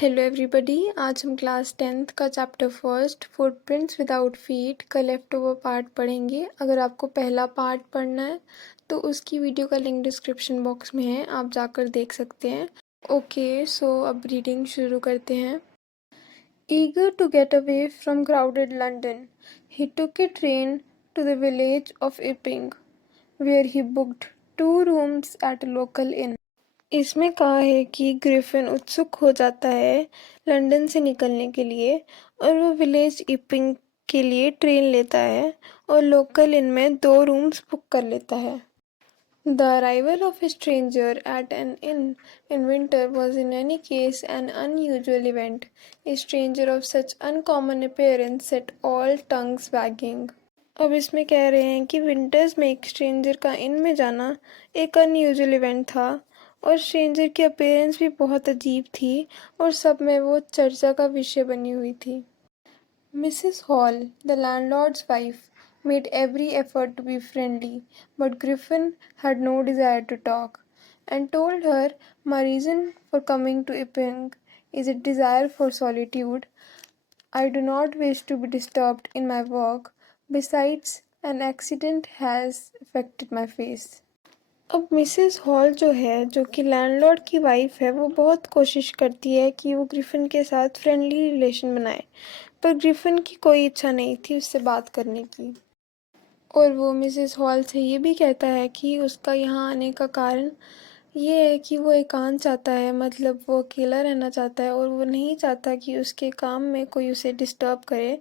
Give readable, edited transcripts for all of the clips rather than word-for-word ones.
Hello everybody. आज हम class 10th का chapter first footprints without feet का लेफ्ट ओवर पार्ट पढ़ेंगे। अगर आपको पहला पार्ट पढ़ना है तो उसकी वीडियो का लिंक डिस्क्रिप्शन बॉक्स में है, आप जाकर देख सकते हैं। ओके, सो अब रीडिंग शुरू करते हैं। Eager to get away from crowded London, he took a train to the village of Epping, where he booked 2 rooms at a local inn. इसमें कहा है कि ग्रिफिन उत्सुक हो जाता है लंदन से निकलने के लिए और वो विलेज इपिंग के लिए ट्रेन लेता है और लोकल इन में 2 रूम्स बुक कर लेता है। The arrival of a stranger at an inn in winter was in any case an unusual event. A stranger of such uncommon appearance set all tongues wagging. अब इसमें कह रहे हैं कि विंटर्स में एक स्ट्रेंजर का इन में जाना एक अनयूजुअल इवेंट था और स्ट्रेंजर की अपीयरेंस भी बहुत अजीब थी और सब में वो चर्चा का विषय बनी हुई थी। Mrs hall, the landlords wife, made every effort to be friendly, but Griffin had no desire to talk, and told her, "My reason for coming to Epping is a desire for solitude. I do not wish to be disturbed in my work. Besides, an accident has affected my face." अब Mrs hall जो है, जो कि landlord की wife है, वो बहुत कोशिश करती है कि वो ग्रिफिन के साथ फ्रेंडली रिलेशन बनाए, पर ग्रिफिन की कोई इच्छा नहीं थी उससे बात करने की। और वो मिसेस हॉल से ये भी कहता है कि उसका यहाँ आने का कारण ये है कि वो एकांत चाहता है, मतलब वो अकेला रहना चाहता है और वो नहीं चाहता कि उसके काम में कोई उसे डिस्टर्ब करे।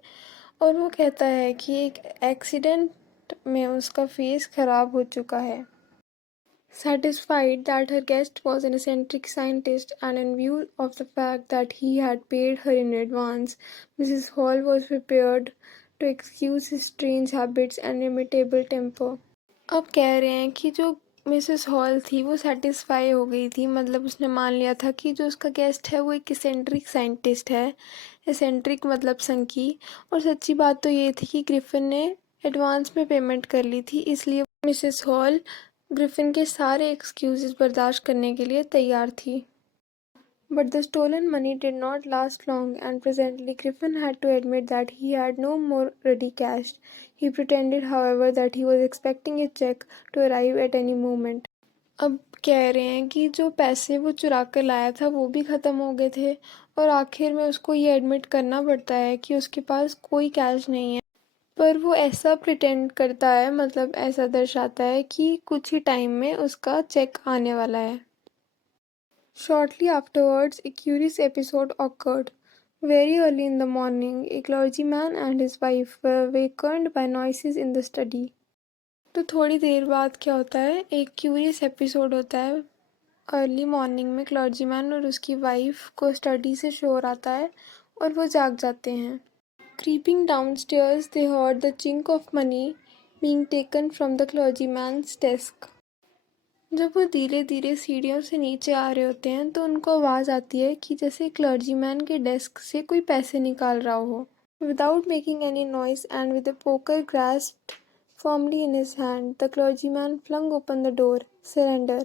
और वो कहता है कि एक एक्सीडेंट में उसका फेस खराब हो चुका है। Satisfied that her guest was an eccentric scientist, and in view of the fact that he had paid her in advance, Mrs. Hall was prepared to excuse his strange habits and imitable temper. अब कह रहे हैं कि जो Mrs hall थी वो satisfy हो गई थी, मतलब उसने मान लिया था कि जो उसका गेस्ट है वो एक इसेंट्रिक साइंटिस्ट है। इसेंट्रिक मतलब संकी। और सच्ची बात तो ये थी कि ग्रिफिन ने एडवांस में पेमेंट कर ली थी, इसलिए मिसेस हॉल ग्रिफिन के सारे एक्सक्यूजेस बर्दाश्त करने के लिए तैयार थी। But the stolen money did not last long, and presently Griffin had to admit that he had no more ready cash. He pretended, however, that he was expecting a check to arrive at any moment. अब कह रहे हैं कि जो पैसे वो चुरा कर लाया था वो भी ख़त्म हो गए थे और आखिर में उसको ये एडमिट करना पड़ता है कि उसके पास कोई कैश नहीं है, पर वो ऐसा प्रिटेंड करता है, मतलब ऐसा दर्शाता है कि कुछ ही टाइम में उसका चेक आने वाला है। Shortly afterwards, a curious episode occurred. Very early in the morning, a clergyman and his wife were awakened by noises in the study. तो थोड़ी देर बाद क्या होता है, एक क्यूरियस एपिसोड होता है। अर्ली मॉर्निंग में क्लर्जीमैन और उसकी वाइफ को स्टडी से शोर आता है और वो जाग जाते हैं। Creeping downstairs, they heard the chink of money being taken from the clergyman's desk. जब वो धीरे धीरे सीढ़ियों से नीचे आ रहे होते हैं तो उनको आवाज़ आती है कि जैसे क्लर्जीमैन के डेस्क से कोई पैसे निकाल रहा हो। Without making any noise and with the poker grasped firmly in his hand, the clergyman flung open the door. Surrender.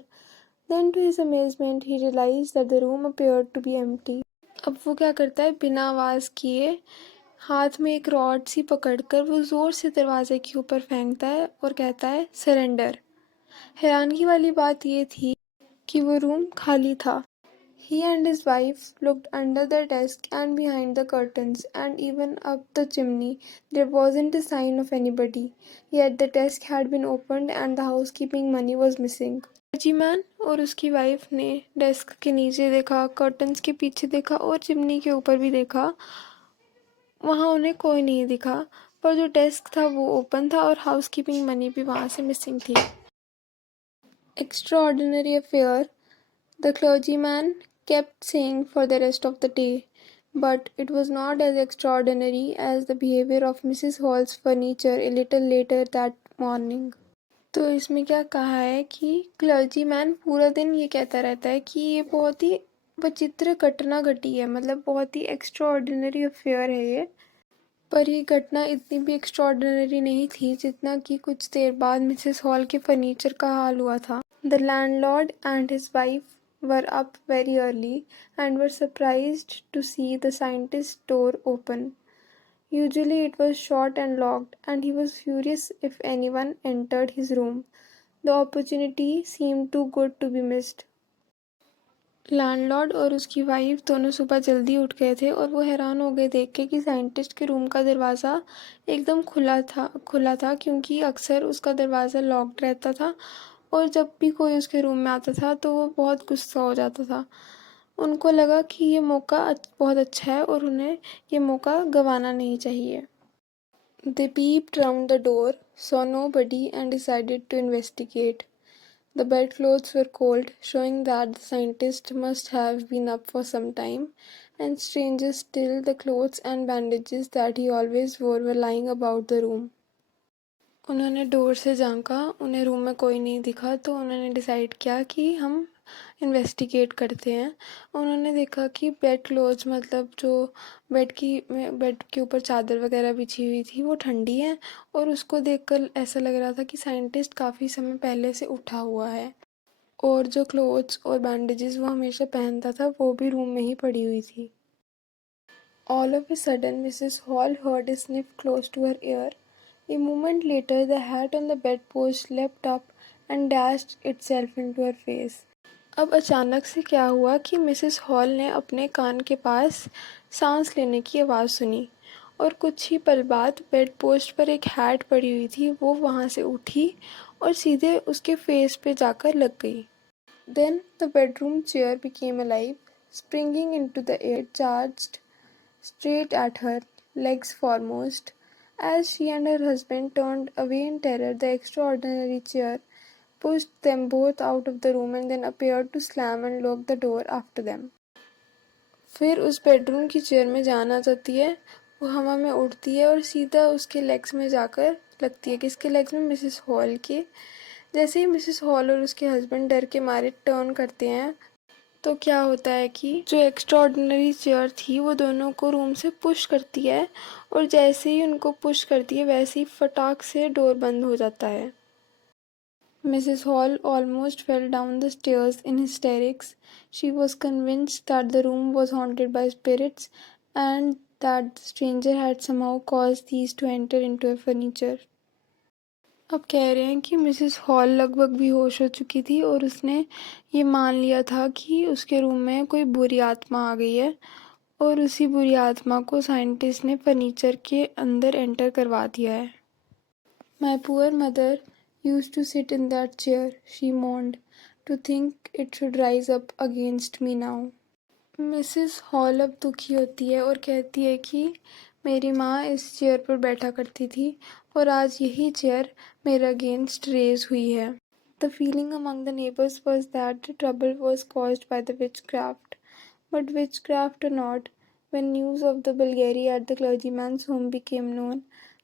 Then to his amazement he realized that the room appeared to be empty. अब वो क्या करता है, बिना आवाज़ किए हाथ में एक रॉड सी पकड़कर वो ज़ोर से दरवाजे के ऊपर फेंकता है और कहता है, सरेंडर। हैरानगी वाली बात ये थी कि वो रूम खाली था। He and his wife looked under the desk and behind the curtains and even up the chimney. There wasn't a sign of anybody. Yet the desk had been opened and the housekeeping money was missing. Clergyman और उसकी wife ने desk के नीचे देखा, curtains के पीछे देखा और चिमनी के ऊपर भी देखा। वहाँ उन्हें कोई नहीं दिखा, पर जो डेस्क था वो ओपन था और हाउसकीपिंग मनी भी वहाँ से मिसिंग थी। Extraordinary affair, the clergyman kept saying for the rest of the day, but it was not as extraordinary as the behavior of Mrs. Hall's furniture a little later that morning. तो इसमें क्या कहा है कि clergyman पूरा दिन ये कहता रहता है कि ये बहुत ही विचित्र घटना घटी है, मतलब बहुत ही एक्स्ट्राऑर्डिनरी अफेयर है ये। पर ये घटना इतनी भी एक्स्ट्राऑर्डिनरी नहीं थी जितना कि कुछ देर बाद मिसेस हॉल के फर्नीचर का हाल हुआ था। The landlord and his wife were up very early and were surprised to see the scientist's door open. Usually it was shut and locked, and he was furious if anyone entered his room. The opportunity seemed too good to be missed. Landlord और उसकी wife दोनों सुबह जल्दी उठ गए थे और वो हैरान हो गए देख के कि साइंटिस्ट के रूम का दरवाज़ा एकदम खुला था क्योंकि अक्सर उसका दरवाज़ा लॉक्ड रहता था और जब भी कोई उसके रूम में आता था तो वो बहुत गुस्सा हो जाता था। उनको लगा कि ये मौका बहुत अच्छा है और उन्हें ये मौका गंवाना नहीं चाहिए। They peeped round the door, saw nobody and decided to investigate. The bedclothes were cold, showing that the scientist must have been up for some time, and stranger still, the clothes and bandages that he always wore were lying about the room. उन्होंने door से झांका, उन्हें room में कोई नहीं दिखा तो उन्होंने decide किया कि हम इन्वेस्टिगेट करते हैं। उन्होंने देखा कि बेड क्लोथ्स मतलब जो बेड के ऊपर चादर वगैरह बिछी हुई थी वो ठंडी है और उसको देखकर ऐसा लग रहा था कि साइंटिस्ट काफ़ी समय पहले से उठा हुआ है और जो क्लोथ्स और बैंडेजेस वो हमेशा पहनता था वो भी रूम में ही पड़ी हुई थी। All of a sudden, Mrs. Hall heard a sniff close to her ear. A moment later, the hat on the bedpost leapt up and dashed itself into her face. अब अचानक से क्या हुआ कि मिसेस हॉल ने अपने कान के पास सांस लेने की आवाज़ सुनी और कुछ ही पल बाद बेड पोस्ट पर एक हैट पड़ी हुई थी वो वहाँ से उठी और सीधे उसके फेस पे जाकर लग गई। Then the bedroom chair became alive, springing into the air, charged straight at her, legs foremost. As she and her husband turned away in terror, the extraordinary chair pushed them both out of the room and then appeared to slam and lock the door after them. फिर उस bedroom की chair में जान आ जाती है, वो हवा में उड़ती है और सीधा उसके लेग्स में जाकर लगती है। किसके लेग्स में? मिसेस हॉल के। जैसे ही मिसेस हॉल और उसके हस्बैंड डर के मारे टर्न करते हैं तो क्या होता है कि जो एक्स्ट्राऑर्डिनरी चेयर थी वो दोनों को रूम से पुश करती है और जैसे ही उनको पुश करती है वैसे ही फटाक से डोर बंद हो जाता है। Mrs. Hall almost fell down the stairs in hysterics. She was convinced that the room was haunted by spirits and that the stranger had somehow caused these to enter into her furniture. अब कह रहे हैं कि Mrs hall लगभग बेहोश हो चुकी थी और उसने ये मान लिया था कि उसके रूम में कोई बुरी आत्मा आ गई है और उसी बुरी आत्मा को साइंटिस्ट ने फर्नीचर के अंदर एंटर करवा दिया है। My poor mother used to sit in that chair, she moaned, to think it should rise up against me now. Mrs hall अब दुखी होती है और कहती है कि मेरी माँ इस चेयर पर बैठा करती थी और आज यही चेयर मेरे अगेंस्ट रेज हुई है। The feeling among the neighbors was that the trouble was caused by the witchcraft. But witchcraft or not, when news of the Bulgari at the clergyman's home became known,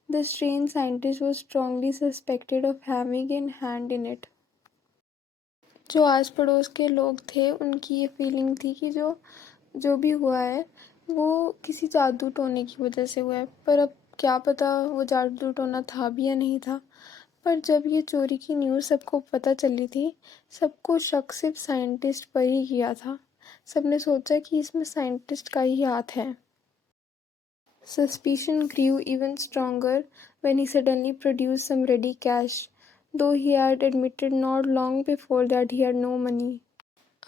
the strange scientist was strongly suspected of having a hand in it. जो आस पड़ोस के लोग थे उनकी ये feeling थी कि जो भी हुआ है वो किसी जादू टोने की वजह से हुआ है, पर अब क्या पता वो जादू टोना था भी या नहीं था। पर जब ये चोरी की न्यूज़ सबको पता चली थी, सबको शक सिर्फ साइंटिस्ट पर ही किया था। सबने सोचा कि इसमें साइंटिस्ट का ही हाथ है। Suspicion grew even stronger when he suddenly produced some ready cash, though he had admitted not long before that he had no money.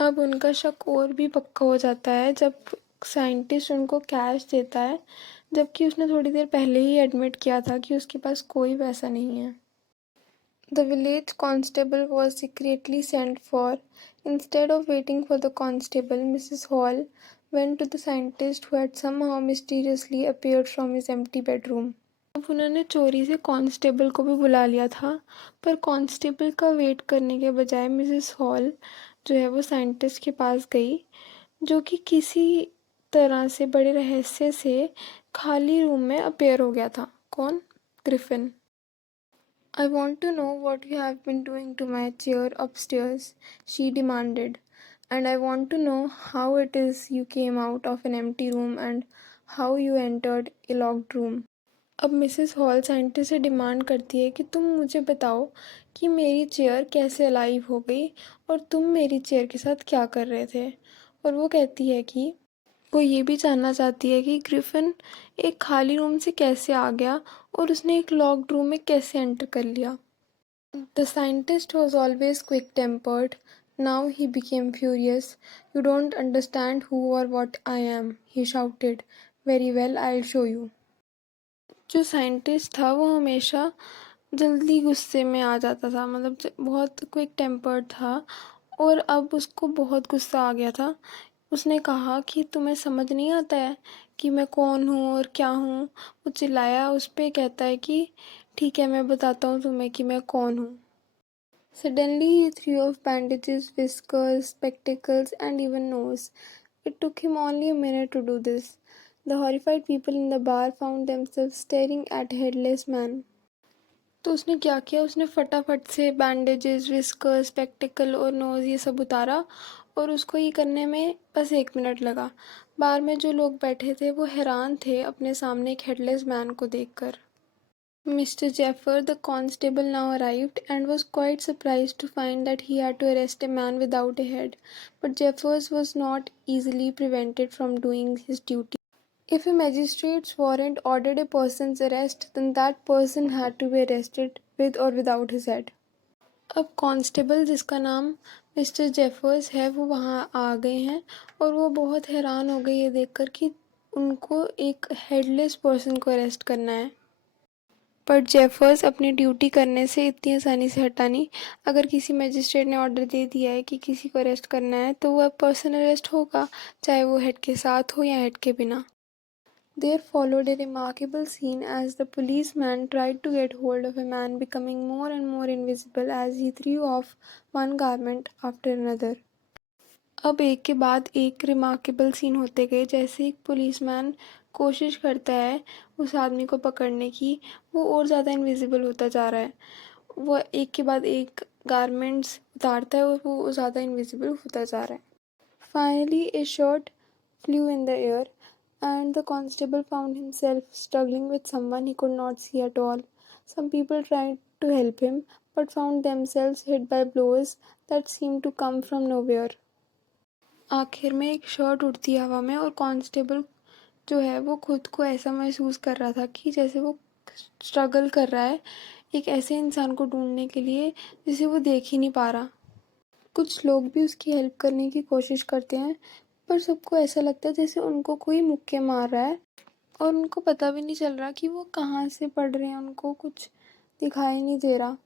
अब उनका शक और भी पक्का हो जाता है जब साइंटिस्ट उनको कैश देता है, जबकि उसने थोड़ी देर पहले ही एडमिट किया था कि उसके पास कोई पैसा नहीं है। The village constable was secretly sent for. Instead of waiting for the constable, Mrs. Hall went to the scientist who had somehow mysteriously appeared from his empty bedroom. अब उन्होंने चोरी से कांस्टेबल को भी बुला लिया था, पर कांस्टेबल का वेट करने के बजाय मिसेस हॉल जो है वो साइंटिस्ट के पास गई, जो कि किसी तरह से बड़े रहस्य से खाली रूम में अपेयर हो गया था। कौन? Griffin. I want to know what you have been doing to my chair upstairs, she demanded, and I want to know how it is you came out of an empty room and how you entered a locked room. अब Mrs hall scientist से demand करती है कि तुम मुझे बताओ कि मेरी चेयर कैसे अलाइव हो गई और तुम मेरी चेयर के साथ क्या कर रहे थे। और वो कहती है कि वो ये भी जानना चाहती है कि ग्रिफिन एक खाली रूम से कैसे आ गया और उसने एक लॉक्ड रूम में कैसे एंटर कर लिया। The scientist was always quick tempered. Now he became furious. You don't understand who or what I am, he shouted. Very well, I'll show you. जो साइंटिस्ट था वो हमेशा जल्दी गुस्से में आ जाता था, मतलब बहुत क्विक टेम्पर्ड था और अब उसको बहुत गुस्सा आ गया था। उसने कहा कि तुम्हें समझ नहीं आता है कि मैं कौन हूँ और क्या हूँ। वो चिल्लाया उस पे, कहता है कि ठीक है मैं बताता हूँ तुम्हें कि मैं कौन हूँ। Suddenly he threw off bandages, whiskers, spectacles, and even nose. It took him only a minute to do this. The horrified people in the bar found themselves staring at headless man. तो उसने क्या किया, उसने फटाफट से bandages, whisker, spectacled और nose ये सब उतारा और उसको ये करने में बस 1 मिनट लगा। बार में जो लोग बैठे थे वो हैरान थे अपने सामने एक हेडलेस मैन को देखकर। Mr. Jeffer, the constable, now arrived and was quite surprised to find that he had to arrest a man without a head. But Jeffers was not easily prevented from doing his duty. If a magistrate's warrant ordered a person's arrest, then that person had to be arrested with or without his head. अब constable जिसका नाम mister Jeffers है वो वहाँ आ गए हैं और वो बहुत हैरान हो गए ये देखकर कि उनको एक हेडलेस पर्सन को अरेस्ट करना है। पर जेफर्स अपनी ड्यूटी करने से इतनी आसानी से हटा नहीं। अगर किसी मजिस्ट्रेट ने ऑर्डर दे दिया है कि किसी को अरेस्ट करना है तो वह पर्सन अरेस्ट होगा, चाहे वो हेड के साथ हो या हेड के बिना। There followed a remarkable scene as the policeman tried to get hold of a man becoming more and more invisible as he threw off one garment after another. अब एक के बाद एक रिमार्केबल सीन होते गए। जैसे एक पुलिसमैन कोशिश करता है उस आदमी को पकड़ने की, वो और ज़्यादा इनविजिबल होता जा रहा है। वो एक के बाद एक गारमेंट्स उतारता है और वो ज़्यादा इनविजिबल होता जा रहा है। Finally A shot flu in the air and the constable found himself struggling with someone he could not see at all. Some people tried to help him but found themselves hit by blows that seemed to come from nowhere. आखिर में एक shirt उड़ती है हवा में और constable जो है वो खुद को ऐसा महसूस कर रहा था कि जैसे वो स्ट्रगल कर रहा है एक ऐसे इंसान को ढूंढने के लिए जिसे वो देख ही नहीं पा रहा। कुछ लोग भी उसकी हेल्प करने की कोशिश करते हैं पर सबको ऐसा लगता है जैसे उनको कोई मुक्के मार रहा है और उनको पता भी नहीं चल रहा कि वो कहाँ से पढ़ रहे हैं, उनको कुछ दिखाई नहीं दे रहा।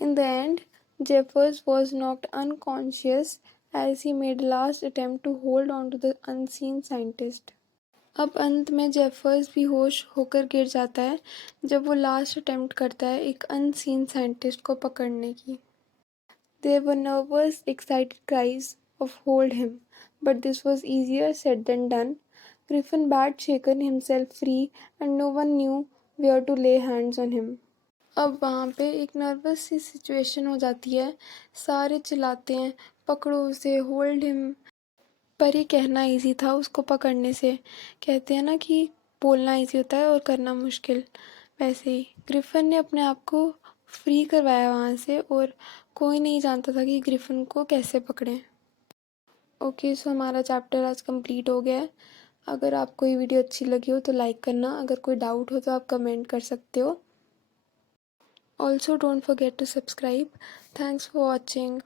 In the end, Jeffers was knocked unconscious as he made a last attempt to hold on to the unseen scientist. अब अंत में जेफर्स भी होश होकर गिर जाता है जब वो लास्ट अटेम्प्ट करता है एक अनसीन साइंटिस्ट को पकड़ने की। There were nervous, excited cries of "Hold him!" but this was easier said than done. Griffin had shaken himself free and no one knew where to lay hands on him. अब वहाँ पे एक nervous सी situation हो जाती है। सारे चिल्लाते हैं पकड़ो उसे, होल्ड हिम। पर ये कहना इजी था उसको पकड़ने से। कहते हैं ना कि बोलना इजी होता है और करना मुश्किल, वैसे ही ग्रिफिन ने अपने आप को फ्री करवाया वहाँ से और कोई नहीं जानता था कि ग्रिफिन को कैसे पकड़ें। ओके, सो हमारा चैप्टर आज कंप्लीट हो गया है। अगर आपको ये वीडियो अच्छी लगी हो तो लाइक करना, अगर कोई डाउट हो तो आप कमेंट कर सकते हो। Also don't forget to subscribe. Thanks for watching.